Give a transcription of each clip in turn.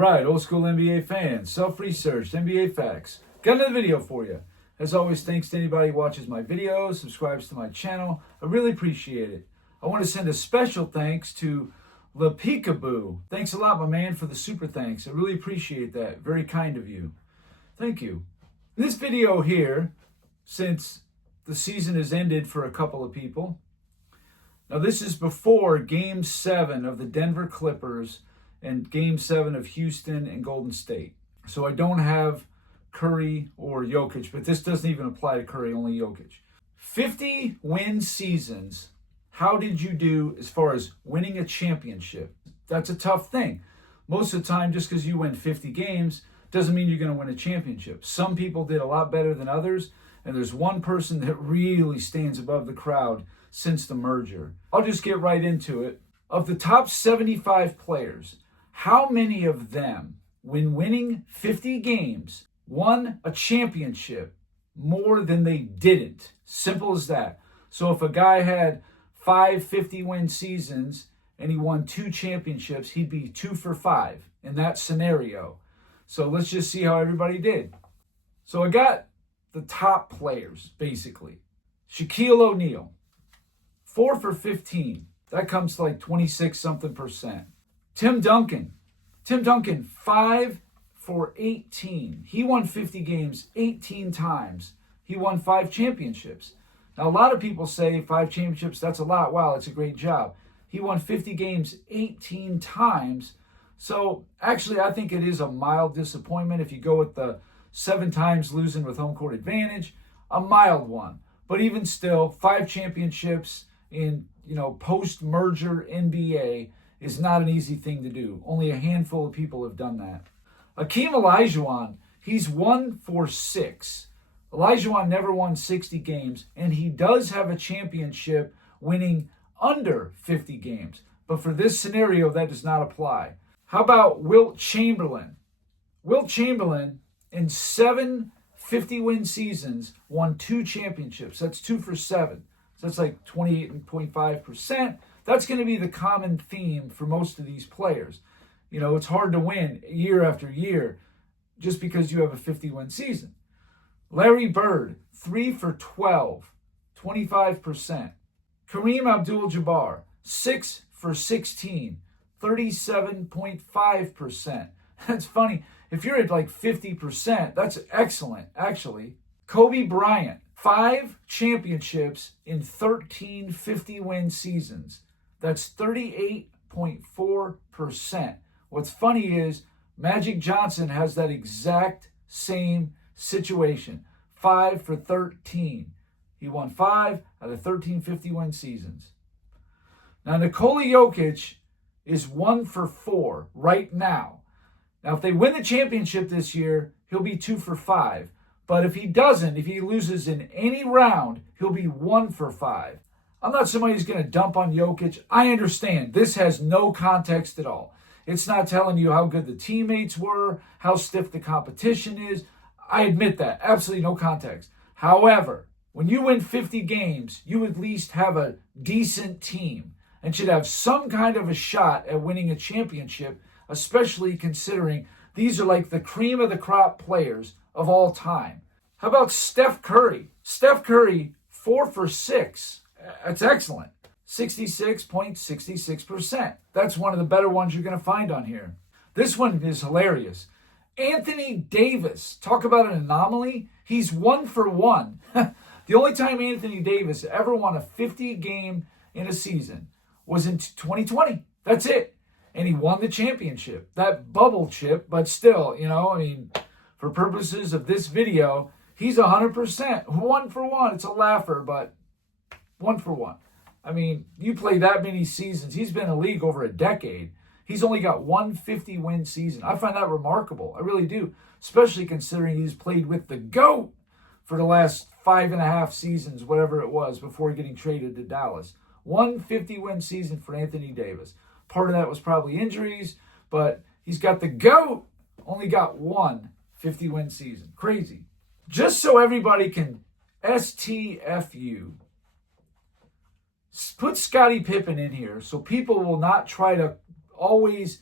right, old school NBA fans, self-researched NBA facts. Got another video for you. As always, thanks to anybody who watches my videos, subscribes to my channel. I really appreciate it. I want to send a special thanks to Peekaboo. Thanks a lot, my man, for the super thanks. I really appreciate that. Very kind of you. Thank you. This video here, since the season has ended for a couple of people. Now, this is before Game 7 of the Denver Clippers and Game 7 of Houston and Golden State. So I don't have Curry or Jokic, but this doesn't even apply to Curry, only Jokic. 50 win seasons. How did you do as far as winning a championship? That's a tough thing. Most of the time, just because you win 50 games doesn't mean you're going to win a championship. Some people did a lot better than others, and there's one person that really stands above the crowd since the merger. I'll just get right into it. Of the top 75 players, how many of them, when winning 50 games, won a championship more than they didn't? Simple as that. So if a guy had 5 50-win seasons and he won 2 championships, he'd be 2 for 5 in that scenario. So let's just see how everybody did. So I got the top players, basically. Shaquille O'Neal, 4 for 15. That comes to like 26-something%. Tim Duncan, 5 for 18. He won 50 games 18 times. He won 5 championships. Now, a lot of people say 5 championships, that's a lot. Wow, that's a great job. He won 50 games 18 times. So, actually, I think it is a mild disappointment if you go with the 7 times losing with home court advantage. A mild one. But even still, 5 championships in, post-merger NBA is not an easy thing to do. Only a handful of people have done that. Akeem Olajuwon, he's 1 for 6. Olajuwon never won 60 games, and he does have a championship winning under 50 games. But for this scenario, that does not apply. How about Wilt Chamberlain? Wilt Chamberlain, in 7 50-win seasons, won 2 championships. That's 2 for 7. So that's like 28.5%. That's going to be the common theme for most of these players. It's hard to win year after year just because you have a 50-win season. Larry Bird, 3 for 12, 25%. Kareem Abdul-Jabbar, 6 for 16, 37.5%. That's funny. If you're at like 50%, that's excellent, actually. Kobe Bryant, 5 championships in 13 50-win seasons. That's 38.4%. What's funny is Magic Johnson has that exact same situation. 5 for 13. He won 5 out of 13 50-win seasons. Now, Nikola Jokic is 1 for 4 right now. Now, if they win the championship this year, he'll be 2 for 5. But if he doesn't, if he loses in any round, he'll be 1 for 5. I'm not somebody who's going to dump on Jokic. I understand. This has no context at all. It's not telling you how good the teammates were, how stiff the competition is. I admit that. Absolutely no context. However, when you win 50 games, you at least have a decent team and should have some kind of a shot at winning a championship, especially considering these are like the cream of the crop players of all time. How about Steph Curry? Steph Curry, 4 for 6. That's excellent. 66.66%. That's one of the better ones you're going to find on here. This one is hilarious. Anthony Davis. Talk about an anomaly. He's 1 for 1. The only time Anthony Davis ever won a 50 game in a season was in 2020. That's it. And he won the championship. That bubble chip, but still, for purposes of this video, he's 100%. 1 for 1. It's a laugher, but 1 for 1. You play that many seasons. He's been in the league over a decade. He's only got 1 50-win season. I find that remarkable. I really do. Especially considering he's played with the GOAT for the last 5.5 seasons, whatever it was, before getting traded to Dallas. 1 50-win season for Anthony Davis. Part of that was probably injuries, but he's got the GOAT. Only got 1 50-win season. Crazy. Just so everybody can STFU. Put Scottie Pippen in here so people will not try to always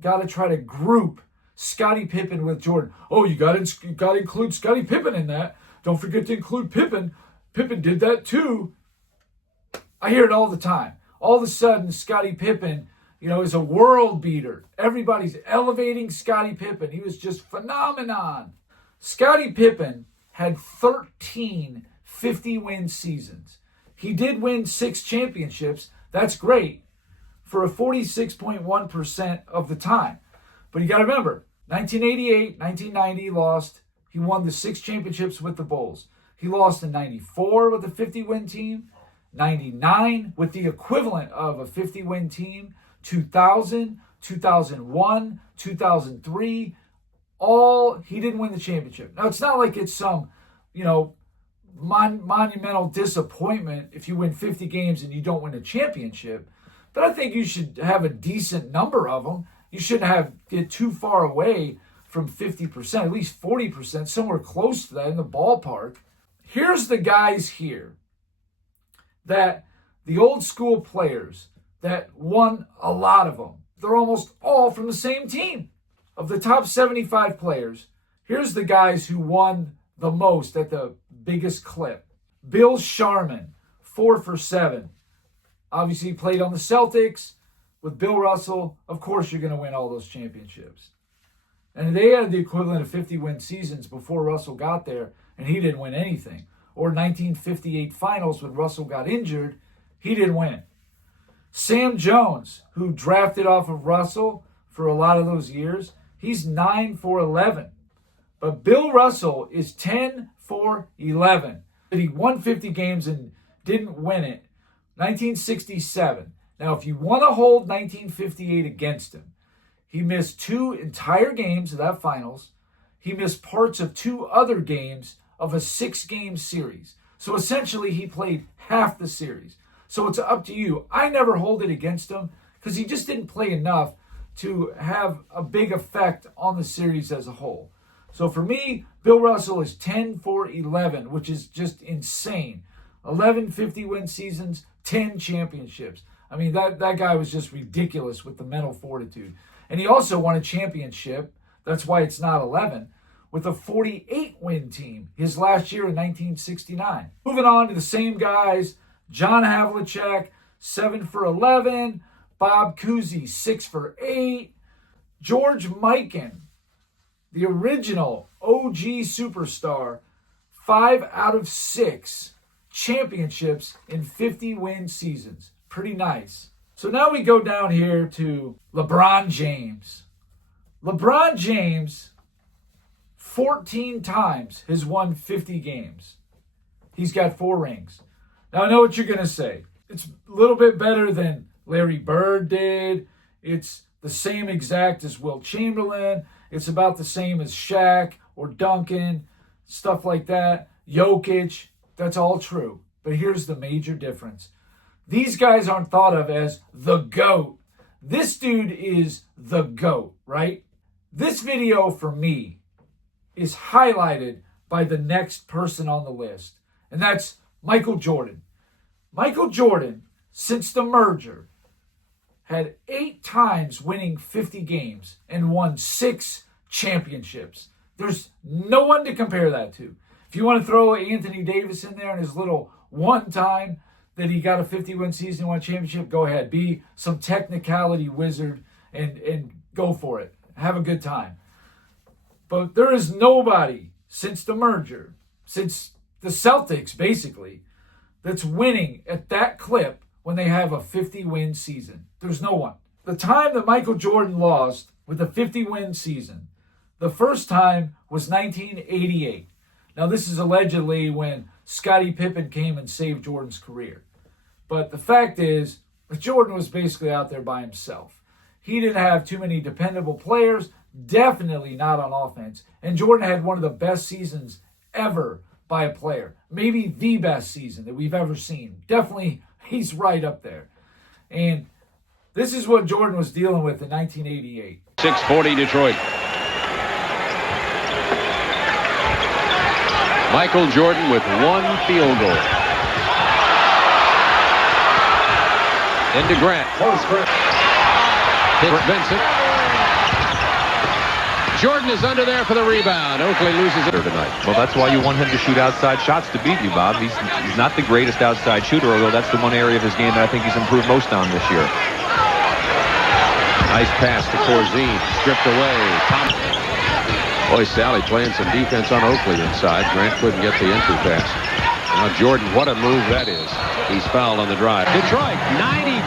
got to try to group Scottie Pippen with Jordan. Oh, you got to include Scottie Pippen in that. Don't forget to include Pippen. Pippen did that too. I hear it all the time. All of a sudden, Scottie Pippen, is a world beater. Everybody's elevating Scottie Pippen. He was just phenomenon. Scottie Pippen had 13 50-win seasons. He did win 6 championships. That's great for a 46.1% of the time. But you got to remember, 1988, 1990, he lost. He won the 6 championships with the Bulls. He lost in 94 with a 50-win team, 99 with the equivalent of a 50-win team, 2000, 2001, 2003, he didn't win the championship. Now, it's not like it's some, monumental disappointment if you win 50 games and you don't win a championship. But I think you should have a decent number of them. You shouldn't get too far away from 50%, at least 40%, somewhere close to that in the ballpark. Here's the guys here that the old school players that won a lot of them. They're almost all from the same team. Of the top 75 players, here's the guys who won the most at the biggest clip. Bill Sharman, 4 for 7. Obviously, he played on the Celtics with Bill Russell. Of course, you're going to win all those championships. And they had the equivalent of 50-win seasons before Russell got there, and he didn't win anything. Or 1958 finals when Russell got injured, he didn't win. Sam Jones, who drafted off of Russell for a lot of those years, he's 9 for 11. But Bill Russell is 10 for 11. He won 50 games and didn't win it. 1967. Now, if you want to hold 1958 against him, he missed 2 entire games of that finals. He missed parts of 2 other games of a 6-game series. So essentially, he played half the series. So it's up to you. I never hold it against him because he just didn't play enough to have a big effect on the series as a whole. So for me, Bill Russell is 10 for 11, which is just insane. 11 50-win seasons, 10 championships. I mean, that guy was just ridiculous with the mental fortitude. And he also won a championship, that's why it's not 11, with a 48-win team his last year in 1969. Moving on to the same guys, John Havlicek, 7 for 11. Bob Cousy, 6 for 8. George Mikan, the original OG superstar, 5 out of 6 championships in 50-win seasons. Pretty nice. So now we go down here to LeBron James. LeBron James, 14 times has won 50 games. He's got 4 rings. Now I know what you're going to say. It's a little bit better than Larry Bird did. It's the same exact as Wilt Chamberlain. It's about the same as Shaq or Duncan, stuff like that. Jokic, that's all true. But here's the major difference. These guys aren't thought of as the GOAT. This dude is the GOAT, right? This video for me is highlighted by the next person on the list, and that's Michael Jordan. Michael Jordan, since the merger, had 8 times winning 50 games and won 6 championships. There's no one to compare that to. If you want to throw Anthony Davis in there and his little one time that he got a 50-win season and won a championship, go ahead. Be some technicality wizard and go for it. Have a good time. But there is nobody since the merger, since the Celtics basically, that's winning at that clip when they have a 50-win season. There's no one. The time that Michael Jordan lost with a 50-win season, the first time was 1988. Now, this is allegedly when Scottie Pippen came and saved Jordan's career. But the fact is, Jordan was basically out there by himself. He didn't have too many dependable players, definitely not on offense. And Jordan had one of the best seasons ever by a player. Maybe the best season that we've ever seen. Definitely, he's right up there. And this is what Jordan was dealing with in 1988. 640 Detroit. Michael Jordan with 1 field goal. Into Grant. Hits Vincent. Jordan is under there for the rebound. Oakley loses it tonight. Well, that's why you want him to shoot outside shots to beat you, Bob. He's not the greatest outside shooter, although that's the one area of his game that I think he's improved most on this year. Nice pass to Corzine. Stripped away. Boy, Sally playing some defense on Oakley inside. Grant couldn't get the entry pass. Now Jordan, what a move that is. He's fouled on the drive. Detroit,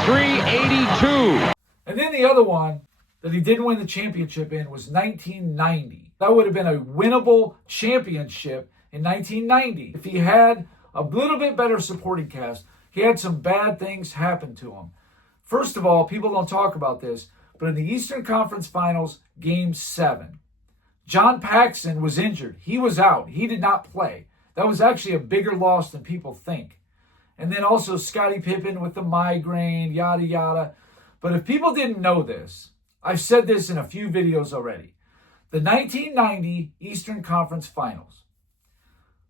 93-82. And then the other one that he didn't win the championship in was 1990. That would have been a winnable championship in 1990. If he had a little bit better supporting cast, he had some bad things happen to him. First of all, people don't talk about this, but in the Eastern Conference Finals, Game 7, John Paxson was injured. He was out. He did not play. That was actually a bigger loss than people think. And then also Scottie Pippen with the migraine, yada, yada. But if people didn't know this, I've said this in a few videos already. The 1990 Eastern Conference Finals,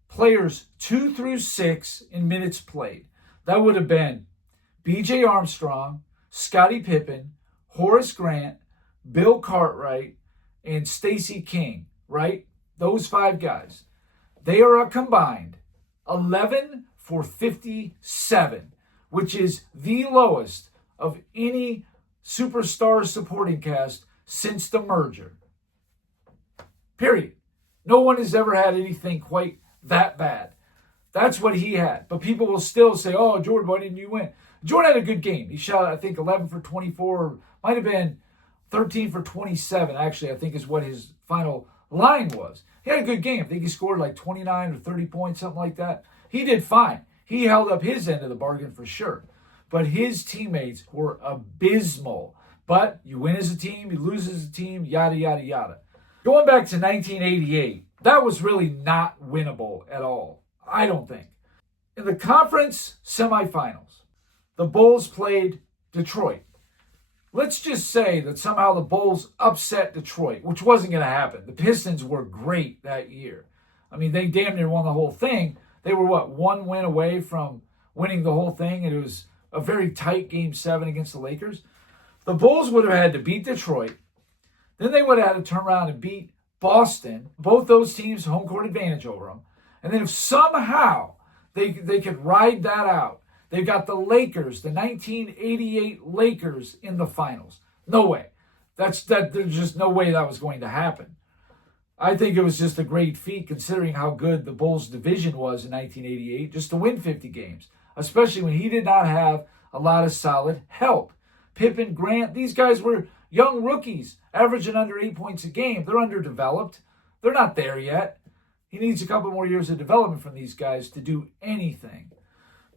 players 2 through 6 in minutes played. That would have been B.J. Armstrong, Scottie Pippen, Horace Grant, Bill Cartwright, and Stacey King, right? Those 5 guys. They are a combined 11 for 57, which is the lowest of any superstar supporting cast since the merger. Period. No one has ever had anything quite that bad. That's what he had. But people will still say, oh, Jordan, why didn't you win? Jordan had a good game. He shot, I think, 11 for 24, or might have been 13 for 27, actually, I think is what his final line was. He had a good game. I think he scored like 29 or 30 points, something like that. He did fine. He held up his end of the bargain for sure. But his teammates were abysmal. But you win as a team, you lose as a team, yada, yada, yada. Going back to 1988, that was really not winnable at all, I don't think. In the conference semifinals, the Bulls played Detroit. Let's just say that somehow the Bulls upset Detroit, which wasn't going to happen. The Pistons were great that year. I mean, they damn near won the whole thing. They were, one win away from winning the whole thing, and it was a very tight Game 7 against the Lakers. The Bulls would have had to beat Detroit. Then they would have had to turn around and beat Boston. Both those teams, home court advantage over them. And then if somehow they could ride that out, they've got the Lakers, the 1988 Lakers in the finals. No way. There's just no way that was going to happen. I think it was just a great feat considering how good the Bulls division was in 1988, just to win 50 games, especially when he did not have a lot of solid help. Pippen, Grant, these guys were young rookies, averaging under 8 points a game. They're underdeveloped. They're not there yet. He needs a couple more years of development from these guys to do anything.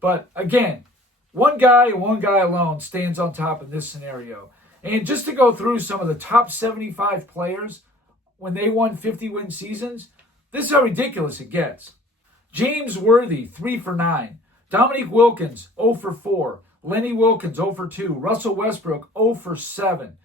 But again, one guy and one guy alone stands on top in this scenario. And just to go through some of the top 75 players when they won 50-win seasons, this is how ridiculous it gets. James Worthy, 3 for 9. Dominique Wilkins, 0 for 4. Lenny Wilkins, 0 for 2. Russell Westbrook, 0 for 7.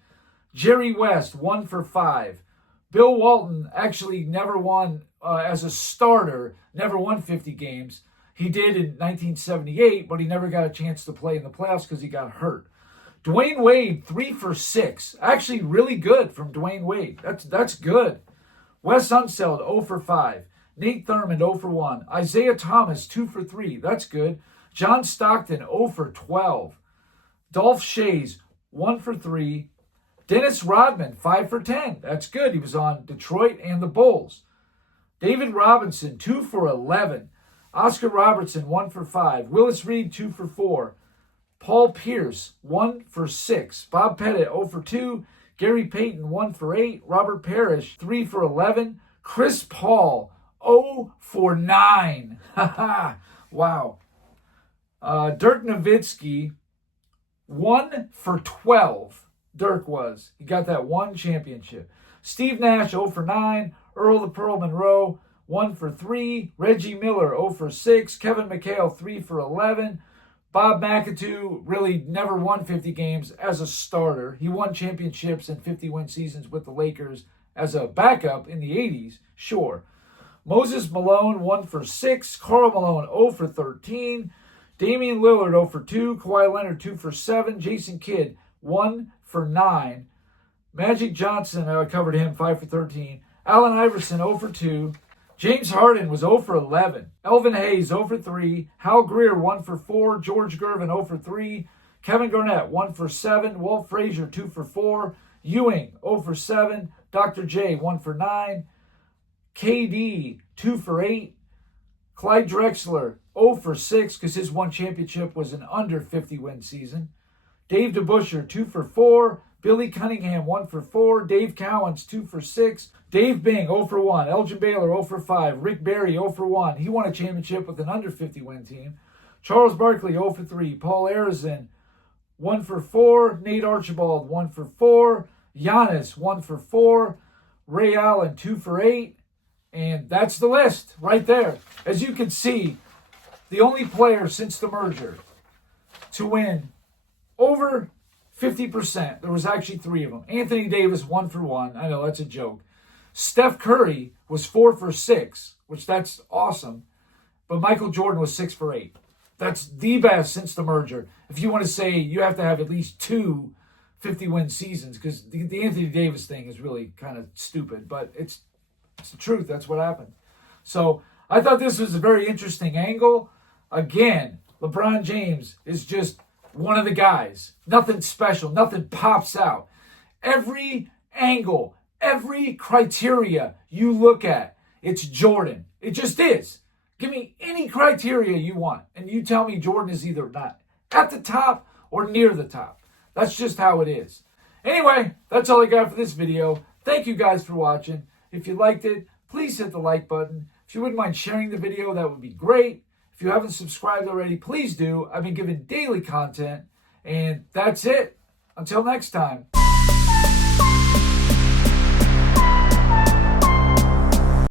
Jerry West, 1 for 5. Bill Walton actually never won as a starter, never won 50 games. He did in 1978, but he never got a chance to play in the playoffs because he got hurt. Dwayne Wade, 3 for 6. Actually, really good from Dwayne Wade. That's good. Wes Unseld, 0 for 5. Nate Thurmond, 0 for 1. Isaiah Thomas, 2 for 3. That's good. John Stockton, 0 for 12. Dolph Schayes, 1 for 3. Dennis Rodman, 5 for 10. That's good. He was on Detroit and the Bulls. David Robinson, 2 for 11. Oscar Robertson, 1 for 5. Willis Reed, 2 for 4. Paul Pierce, 1 for 6. Bob Pettit, 0 for 2. Gary Payton, 1 for 8. Robert Parrish, 3 for 11. Chris Paul, 0 for 9. Wow. Dirk Nowitzki, 1 for 12. Dirk was. He got that one championship. Steve Nash, 0 for 9. Earl the Pearl Monroe, 1 for 3. Reggie Miller, 0 for 6. Kevin McHale, 3 for 11. Bob McAdoo really never won 50 games as a starter. He won championships and 50-win seasons with the Lakers as a backup in the 80s, sure. Moses Malone, 1 for 6. Karl Malone, 0 for 13. Damian Lillard, 0 for 2. Kawhi Leonard, 2 for 7. Jason Kidd, 1 for 9. Magic Johnson, I covered him, 5 for 13. Allen Iverson, 0 for 2. James Harden was 0 for 11. Elvin Hayes, 0 for 3. Hal Greer, 1 for 4. George Gervin, 0 for 3. Kevin Garnett, 1 for 7. Walt Frazier, 2 for 4. Ewing, 0 for 7. Dr. J, 1 for 9. KD, 2 for 8. Clyde Drexler, 0 for 6, because his one championship was an under 50-win season. Dave DeBusschere, 2 for 4. Billy Cunningham, 1 for 4. Dave Cowens, 2 for 6. Dave Bing, 0 for 1. Elgin Baylor, 0 for 5. Rick Barry, 0 for 1. He won a championship with an under 50-win team. Charles Barkley, 0 for 3. Paul Arizin, 1 for 4. Nate Archibald, 1 for 4. Giannis, 1 for 4. Ray Allen, 2 for 8. And that's the list right there. As you can see, the only player since the merger to win over 50%. There was actually 3 of them. Anthony Davis, 1 for 1. I know, that's a joke. Steph Curry was 4 for 6, which that's awesome. But Michael Jordan was 6 for 8. That's the best since the merger. If you want to say you have to have at least 2 50-win seasons, because the Anthony Davis thing is really kind of stupid, but it's the truth. That's what happened. So I thought this was a very interesting angle. Again, LeBron James is just one of the guys. Nothing special. Nothing pops out. Every angle, every criteria you look at, it's Jordan. It just is. Give me any criteria you want, and you tell me Jordan is either not at the top or near the top. That's just how it is. Anyway, that's all I got for this video. Thank you guys for watching. If you liked it, please hit the like button. If you wouldn't mind sharing the video, that would be great. If you haven't subscribed already, please do. I've been giving daily content. And that's it. Until next time.